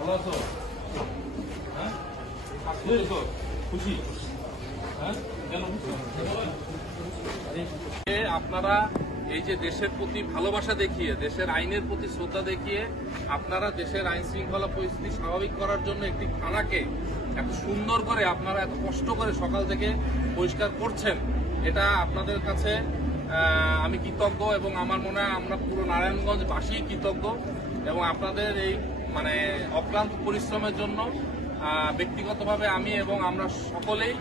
ভালো আছো? হ্যাঁ খুশি? হ্যাঁ কেন আপনারা এই যে দেশের প্রতি ভালোবাসা দেখিয়ে, দেশের আইনের প্রতি শ্রদ্ধা দেখিয়ে আপনারা দেশের আইন শৃঙ্খলা পরিস্থিতি স্বাভাবিক করার জন্য একটি থানাকে এত সুন্দর করে আপনারা এত কষ্ট করে সকাল থেকে পরিষ্কার করছেন, এটা আপনাদের কাছে আমি কৃতজ্ঞ এবং আমার মনে হয় আমরা পুরো নারায়ণগঞ্জবাসী কৃতজ্ঞ এবং আপনাদের এই মানে অক্লান্ত পরিশ্রমের জন্য ব্যক্তিগতভাবে আমি এবং আমরা সকলেই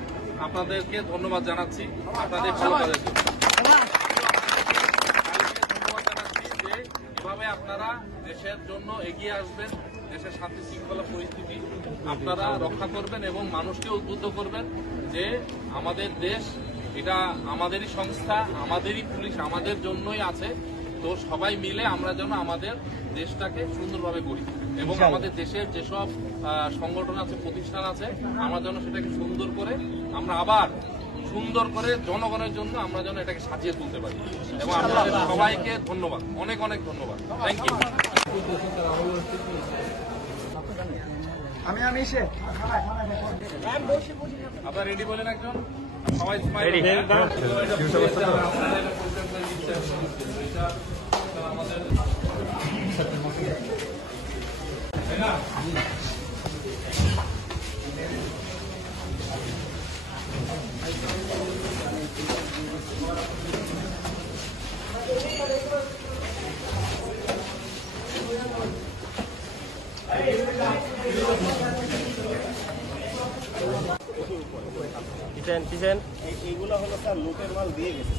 আপনাদেরকে ধন্যবাদ জানাচ্ছি আপনাদের ভালো কাজের জন্য। ধন্যবাদ জানাচ্ছি যে এভাবে আপনারা দেশের জন্য এগিয়ে আসবেন, দেশের শান্তি শৃঙ্খলা পরিস্থিতি আপনারা রক্ষা করবেন এবং মানুষকে উদ্বুদ্ধ করবেন যে আমাদের দেশ এটা আমাদেরই সংস্থা, আমাদেরই পুলিশ, আমাদের জন্যই আছে। তো সবাই মিলে আমরা যেন আমাদের দেশটাকে সুন্দরভাবে করি এবং আমাদের দেশের যেসব সংগঠন আছে, প্রতিষ্ঠান আছে, আমরা যেন সেটাকে সুন্দর করে আমরা আবার সুন্দর করে জনগণের জন্য আমরা যেন এটাকে সাজিয়ে তুলতে পারি। এবং আপনাদের সবাইকে ধন্যবাদ, অনেক অনেক ধন্যবাদ। Thank you. আপনার রেডি বলেন একজন, সবাই এইগুলো হলো স্যার লোকের মাল দিয়ে গেছে।